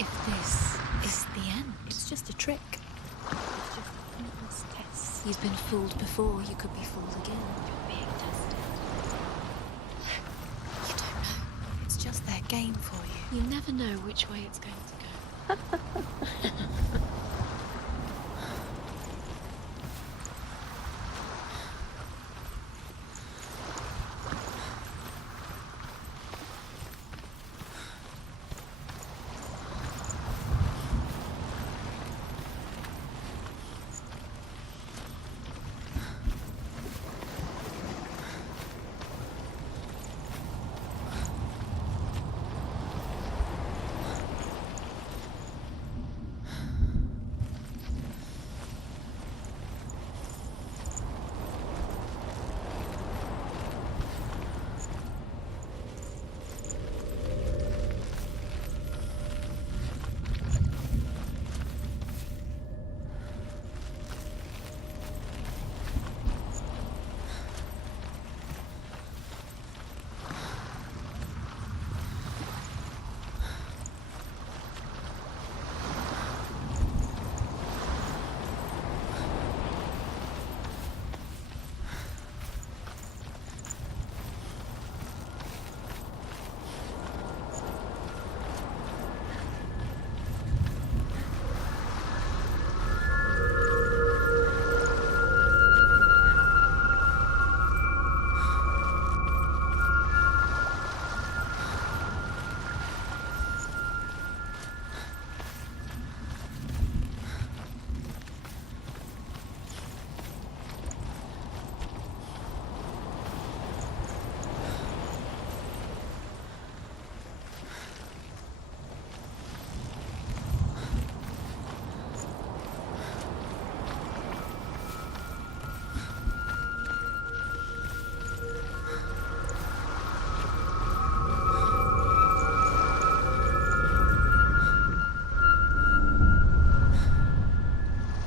If this is the end, it's just a trick. It's just a pointless test. You've been fooled before, you could be fooled again. You're being tested. You don't know. It's just their game for you. You never know which way it's going to go.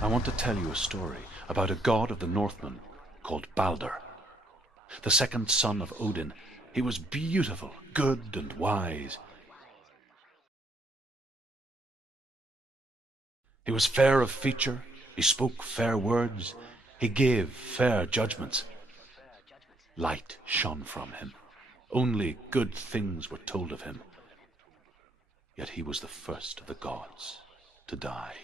I want to tell you a story about a god of the Northmen called Balder. The second son of Odin, he was beautiful, good and wise. He was fair of feature, he spoke fair words, he gave fair judgments. Light shone from him. Only good things were told of him. Yet he was the first of the gods to die.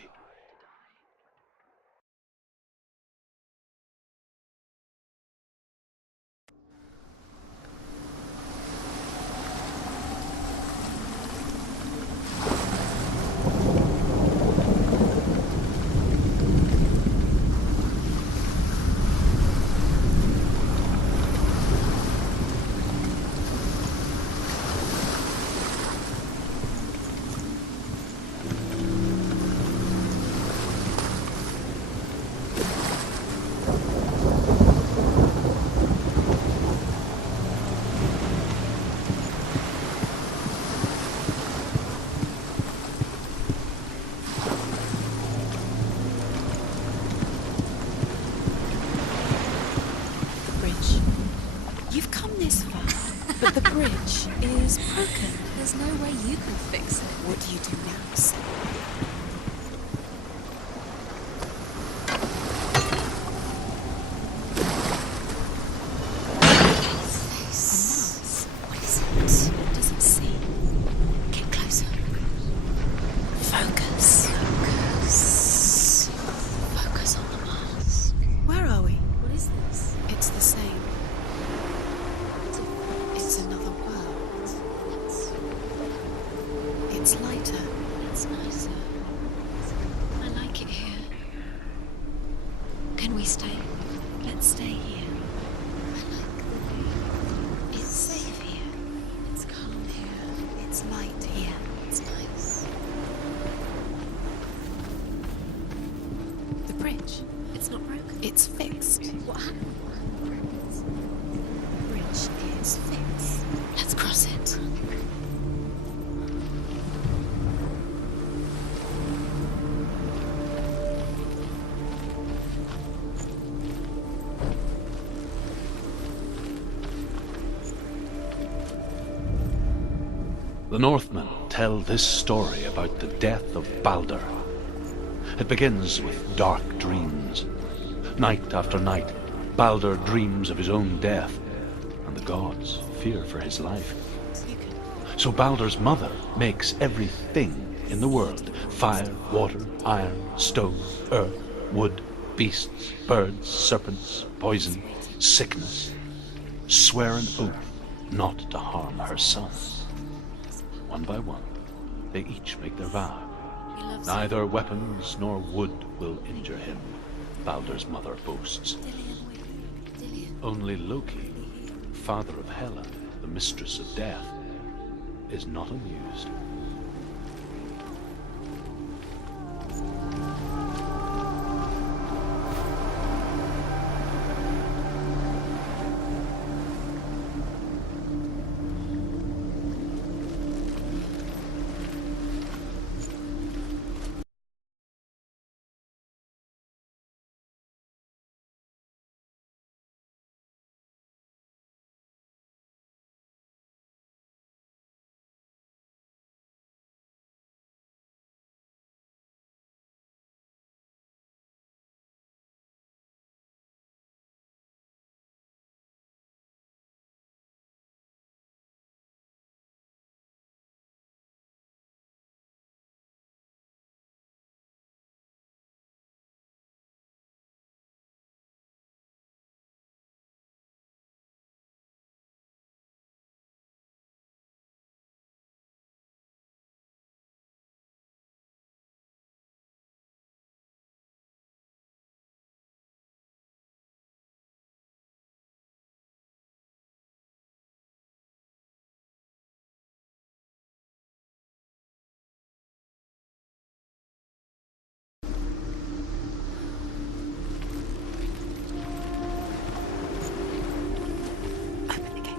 You've come this far, but the bridge is broken. There's no way you can fix it. What do you do now, Sam? What is it? It doesn't see. Get closer. Focus. Focus. Focus on the Mars. Where are we? What is this? It's the same. It's another world. It's lighter. It's nicer. I like it here. Can we stay? Let's stay here. I like the view. It's safe here. It's calm here. It's light here. It's nice. The bridge. It's not broken. It's fixed. What happened? The bridge is fixed. Let's cross it. The The Northmen tell this story about the death of Balder. It begins with dark dreams. Night after night, Balder dreams of his own death, and the gods fear for his life. So Balder's mother makes everything in the world: fire, water, iron, stone, earth, wood, beasts, birds, serpents, poison, sickness, swear an oath not to harm her son. One by one, they each make their vow. Neither weapons nor wood will injure him, Balder's mother boasts. Only Loki, father of Hela, the mistress of death, is not amused.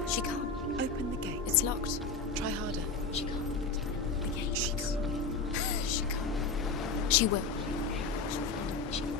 She can't. Open the gate. It's locked. Try harder. She can't. The gate. She can't. She can't. She will. She will.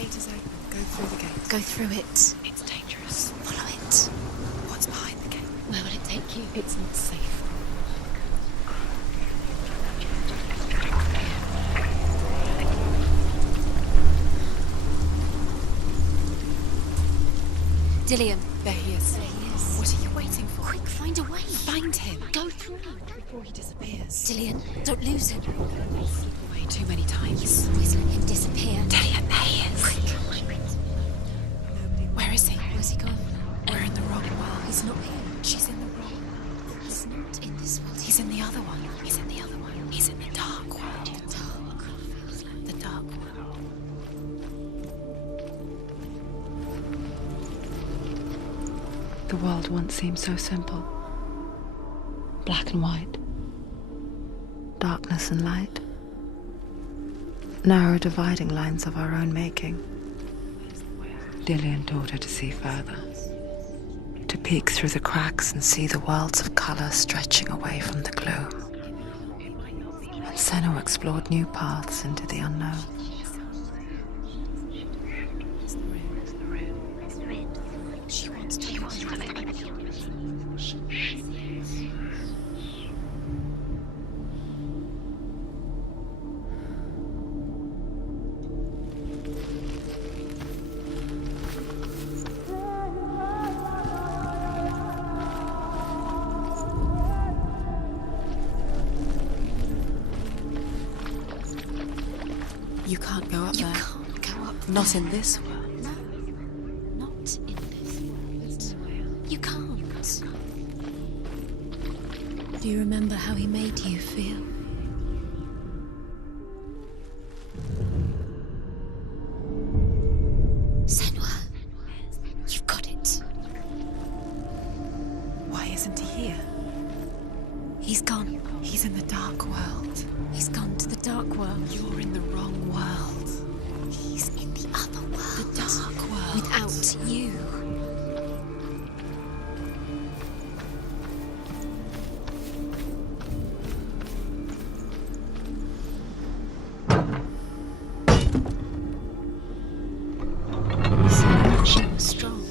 gate is open. Go through the gate. Go through it. It's dangerous. Follow it. What's behind the gate? Where will it take you? It's not safe. Dillian. There he is. There he is. What are you waiting for? Quick, find a way. Find him. Go through before he disappears. Dillian, don't lose him. Away too many times. You always let him disappear. Dillian, there he is. Quick. Where is he? Where's he gone? We're in the wrong world. He's not here. She's in the wrong. He's not in this world. He's in the other one. He's in the other one. He's in the dark world. The dark world. The world once seemed so simple. Black and white. Darkness and light. Narrow dividing lines of our own making. Dillian taught her to see further. To peek through the cracks and see the worlds of color stretching away from the gloom. And Senua explored new paths into the unknown. She wants to use You can't go up there. You can't go up Not there. in this world. No, not in this world. You can't. Do you remember how he made you feel? Senua, you've got it. Why isn't he here? He's gone. He's in the dark world. He's gone to the dark world. You're in the wrong world. He's in the other world. The dark world. Without you. She was strong.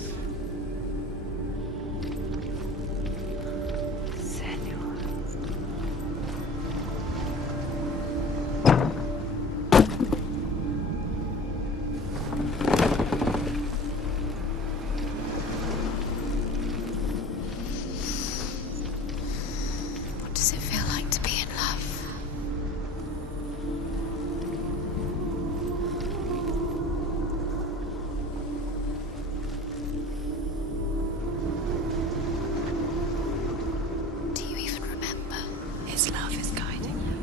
What does it feel like to be in love? Do you even remember? His love is guiding you.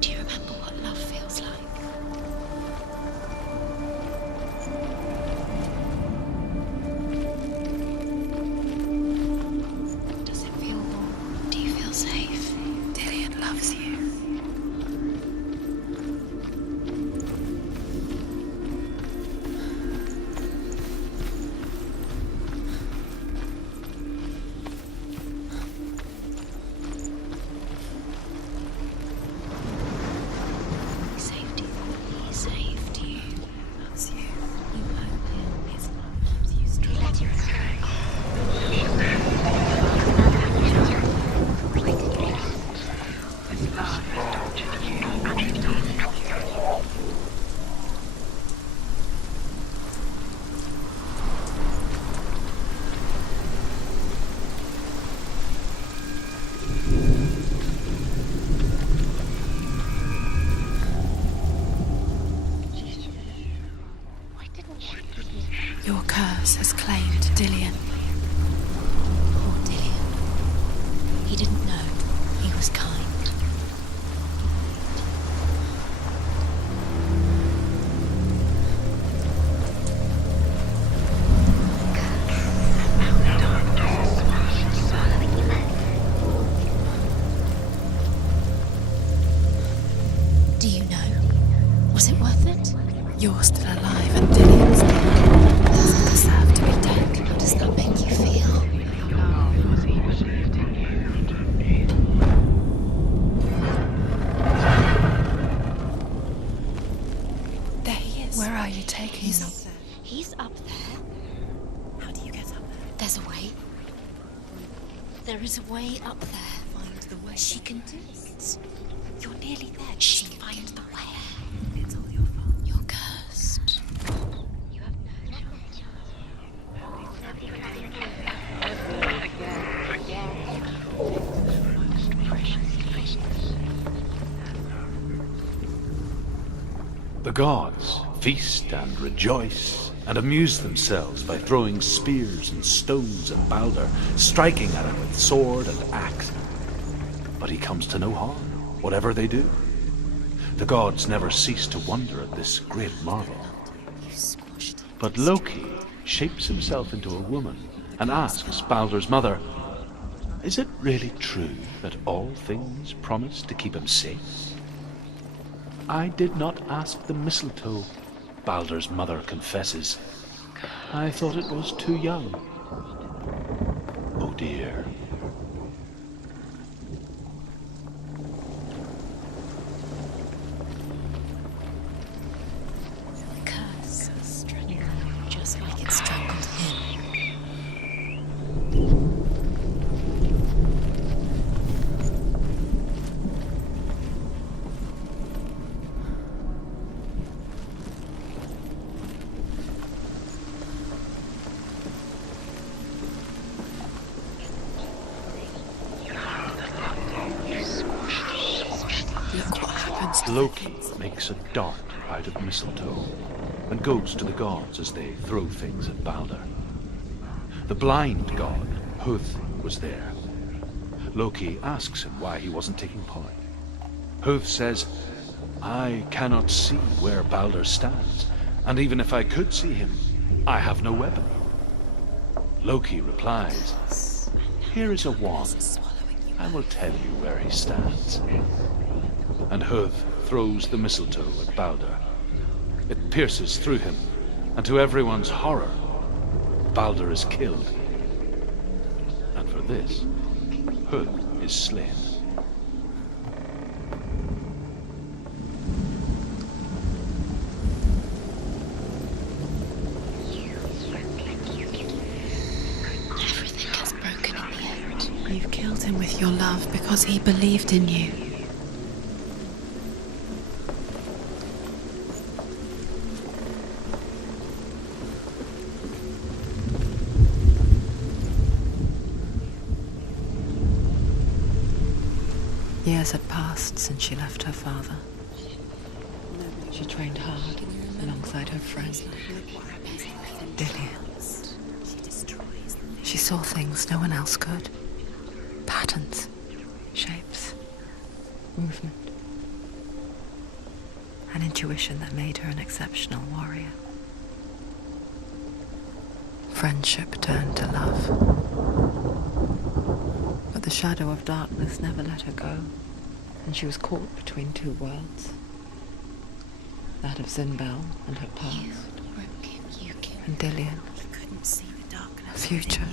Do you remember what love feels like? Does it feel warm? Do you feel safe? Dillian loves you. He saved you. He saved you. He loves you. You owe him. His love keeps you strong. Let you Your curse has claimed Dillian. Poor Dillian. He didn't know. He was kind. Do you know? Was it worth it? You're still alive and Dillian's dead. Doesn't deserve to be dead. How does that make you feel? taking He's me? up there. He's up there. How do you get up there? There's a way. There is a way up there. Find the way. She can do it. You're nearly there. She can find the way. It's all your fault. You're cursed. You have no chance. The gods feast and rejoice and amuse themselves by throwing spears and stones at Balder, striking at him with sword and axe. But he comes to no harm, whatever they do. The gods never cease to wonder at this great marvel. But Loki shapes himself into a woman and asks Balder's mother, "Is it really true that all things promise to keep him safe?" "I did not ask the mistletoe," Balder's mother confesses. "I thought it was too young." Oh dear. The curse has strangled her, just like it strangled him. Look what happens to Loki makes a dart out of mistletoe and goes to the gods as they throw things at Balder. The blind god, Huth, was there. Loki asks him why he wasn't taking part. Huth says, "I cannot see where Balder stands, and even if I could see him, I have no weapon." Loki replies, "Here is a wand. I will tell you where he stands." And Huth throws the mistletoe at Balder. It pierces through him, and to everyone's horror, Balder is killed. And for this, Huth is slain. Everything gets broken in the end. You've killed him with your love because he believed in you. Years had passed since she left her father. She trained hard alongside her friend, Dillian. She saw things no one else could. Patterns, shapes, movement. An intuition that made her an exceptional warrior. Friendship turned to love. But the shadow of darkness never let her go, and she was caught between two worlds. That of Zinbel and her past, and Dillian, her future.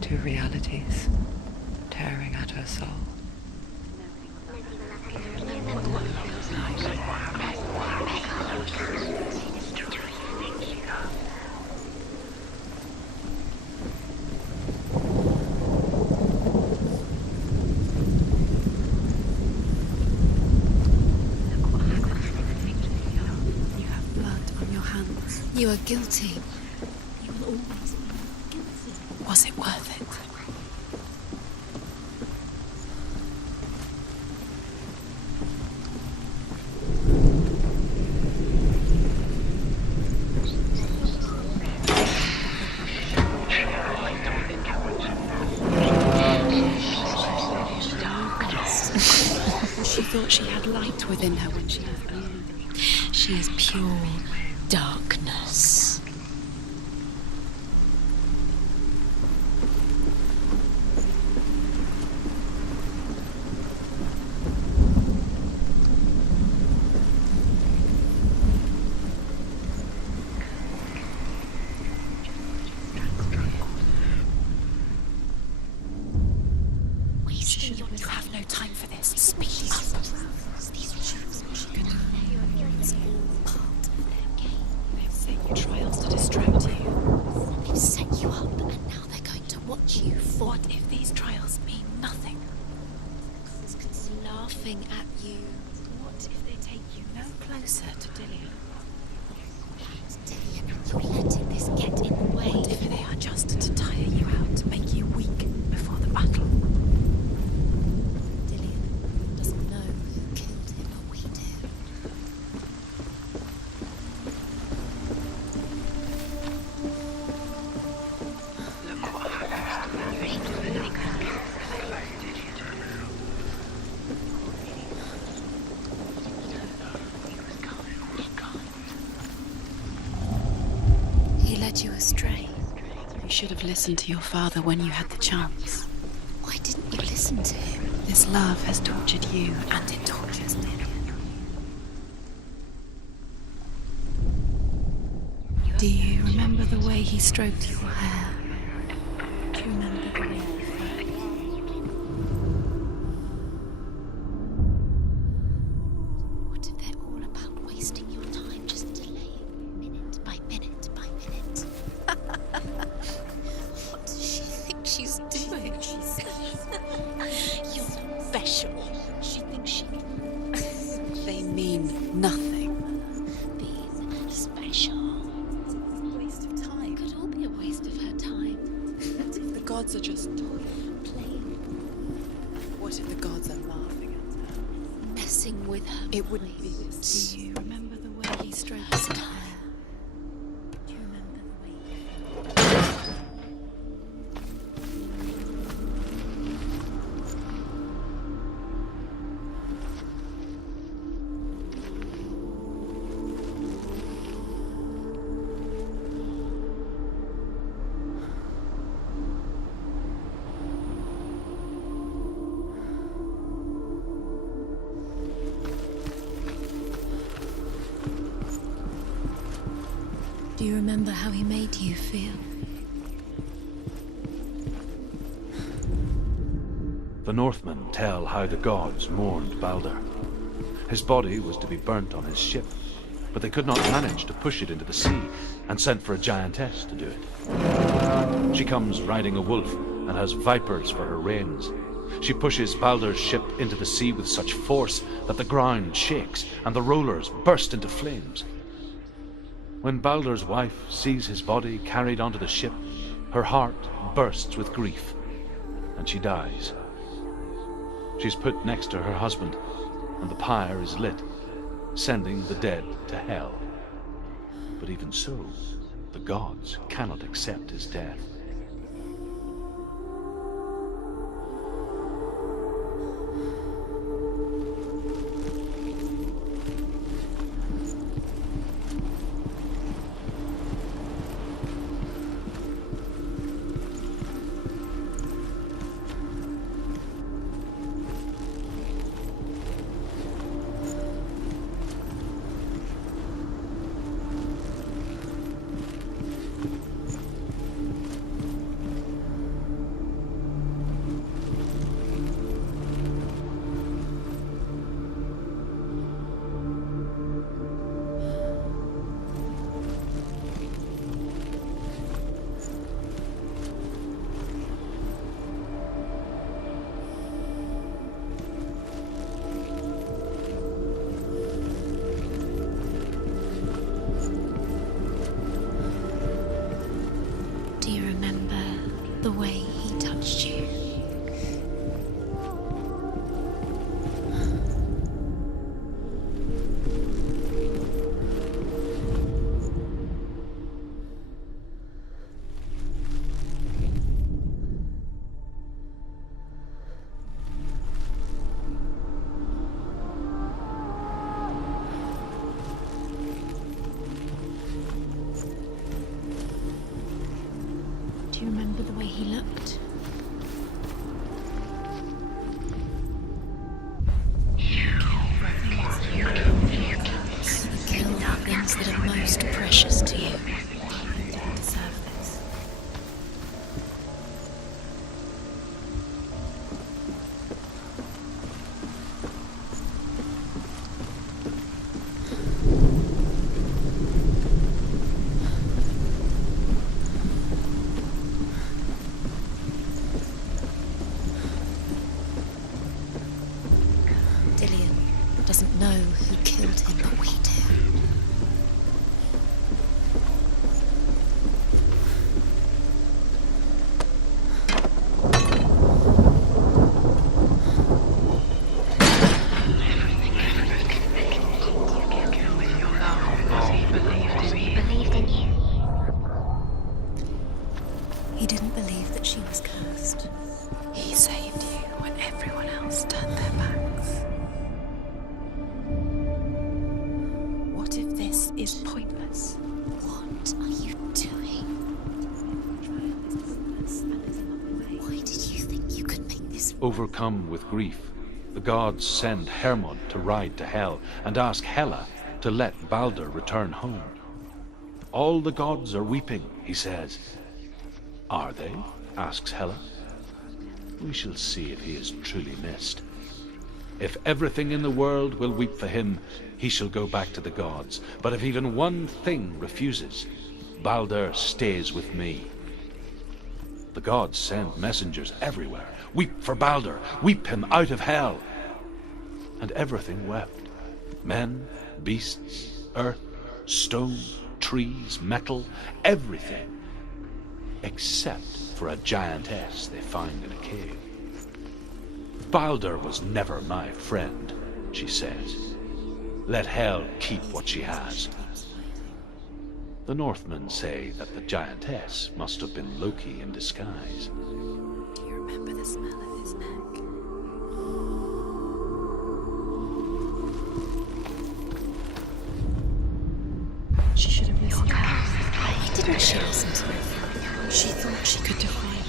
Two realities tearing at her soul. You are guilty. You will always be guilty. Was it worth it? She thought she had light within her when she has only. She is pure darkness. You have no time for this. Speak up. It's all part of their game. They've set you trials to distract you. They've set you up, and now they're going to watch you fall. What if these trials mean nothing? It's laughing at you. What if they take you no closer to Dillian? Dillian, you're letting this get in the way. What if they are just to tire you out, to make you weak before the battle? Dillian doesn't know who killed him, but we do. He led you astray. You should have listened to your father when you had the chance. Why didn't you listen to him? This love has tortured you, and it tortures me. Do you remember the way he stroked your hair? Do you remember the way he felt? What if they're all about wasting your time, just delaying minute by minute by minute? What does she think she's doing? You're special. She thinks she... They mean nothing. Being special. It's a waste of time. Could all be a waste of her time. What if the gods are just playing? What if the gods are laughing at her? Messing with her. It wouldn't be this. Do you remember the way he stroked his hair? Do you remember the way he felt? Do you remember how he made you feel? The Northmen tell how the gods mourned Balder. His body was to be burnt on his ship, but they could not manage to push it into the sea, and sent for a giantess to do it. She comes riding a wolf and has vipers for her reins. She pushes Balder's ship into the sea with such force that the ground shakes and the rollers burst into flames. When Balder's wife sees his body carried onto the ship, her heart bursts with grief, and she dies. She's put next to her husband, and the pyre is lit, sending the dead to hell. But even so, the gods cannot accept his death. The way he touched you. Do you remember the way he looked? Kill the things that are most precious to you. You didn't deserve this. saved you when everyone else turned their backs. What if this is pointless? What are you doing? Why did you think you could make this? Overcome with grief, the gods send Hermod to ride to Hell and ask Hela to let Balder return home. All the gods are weeping, he says. Are they? Asks Hela. We shall see if he is truly missed. If everything in the world will weep for him, he shall go back to the gods. But if even one thing refuses, Balder stays with me. The gods send messengers everywhere. Weep for Balder, weep him out of Hell. And everything wept. Men, beasts, earth, stone, trees, metal, everything. Except for a giantess they find in a cave. Balder was never my friend, she says. Let Hel keep what she has. The Northmen say that the giantess must have been Loki in disguise. Do you remember the smell of his neck? She should have listened. Why didn't she listen to me? She thought she could defy him.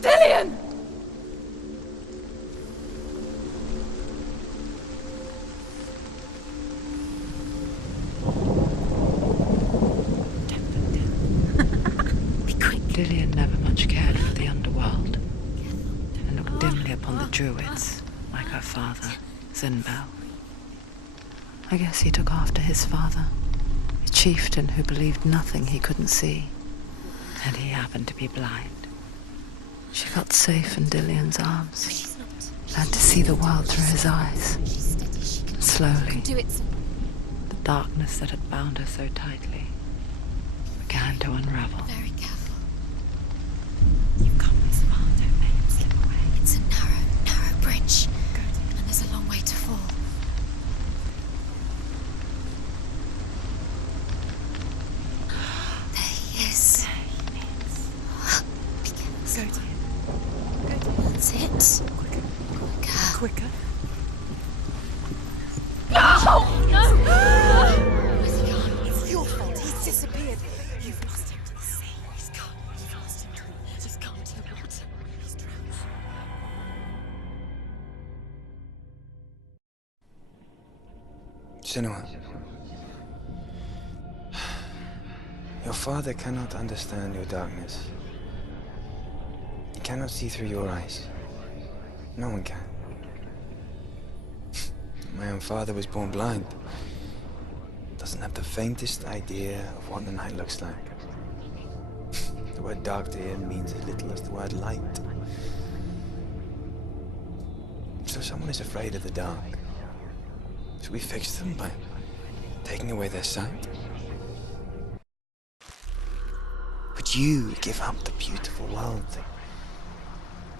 Dillion! Dillion never much cared for the underworld, and looked dimly upon the druids, like her father, Zinbel. I guess he took after his father, a chieftain who believed nothing he couldn't see, and he happened to be blind. She felt safe in Dillion's arms, learned to see the world through his eyes, and slowly, the darkness that had bound her so tightly began to unravel. Very careful. You've come this far, don't make him slip away. It's a narrow bridge. And there's a long way to fall. There he is. Be careful. Go to him. That's it. Quicker. Quicker. No! Where's he gone? It's your fault. He's disappeared. You've lost him to the sea. He's gone. You've lost him. Just gone to the water. He's drowned. Senua, your father cannot understand your darkness. He cannot see through your eyes. No one can. My own father was born blind. Doesn't have the faintest idea of what the night looks like. The word dark to him means as little as the word light. So someone is afraid of the dark. Should we fix them by taking away their sight? Would you give up the beautiful world that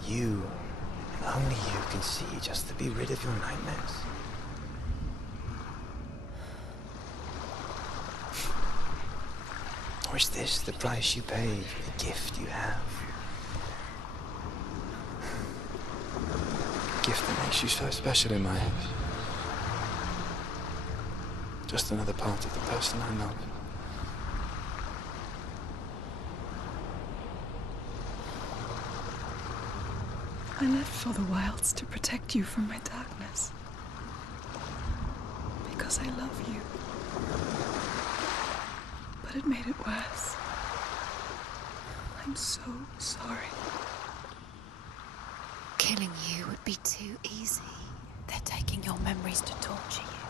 you, and only you, can see just to be rid of your nightmares? Or is this the price you pay for the gift you have? A gift that makes you so special in my eyes. Just another part of the person I love. I lived for the wilds to protect you from my darkness. Because I love you. But it made it worse. I'm so sorry. Killing you would be too easy. They're taking your memories to torture you.